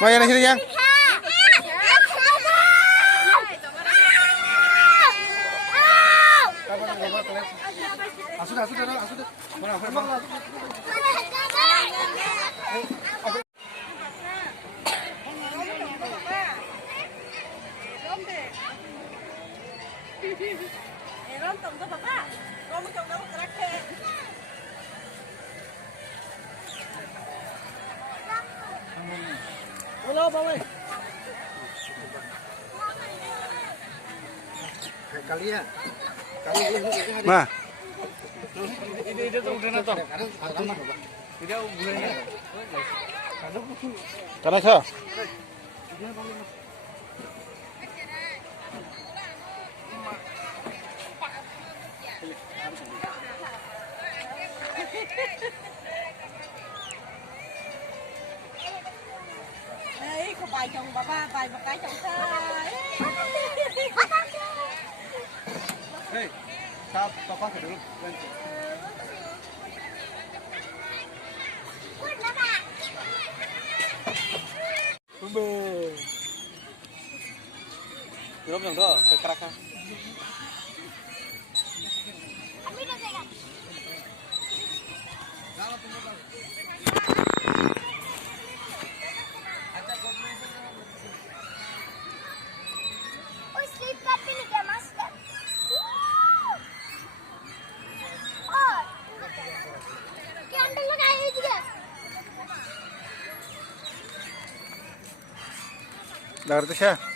Mau yang di sini yang? Halo, Bapak. Kali ya. Kali ini. Mah. Ini tuh udah nonton. Tidak bulannya. Karena saya. Đấy, có bài chồng bà ba, bài một cái chồng sai. Hei, sao có thể được lên? Bumbe. Belum yang dah, kerak. Dengar tuh ya.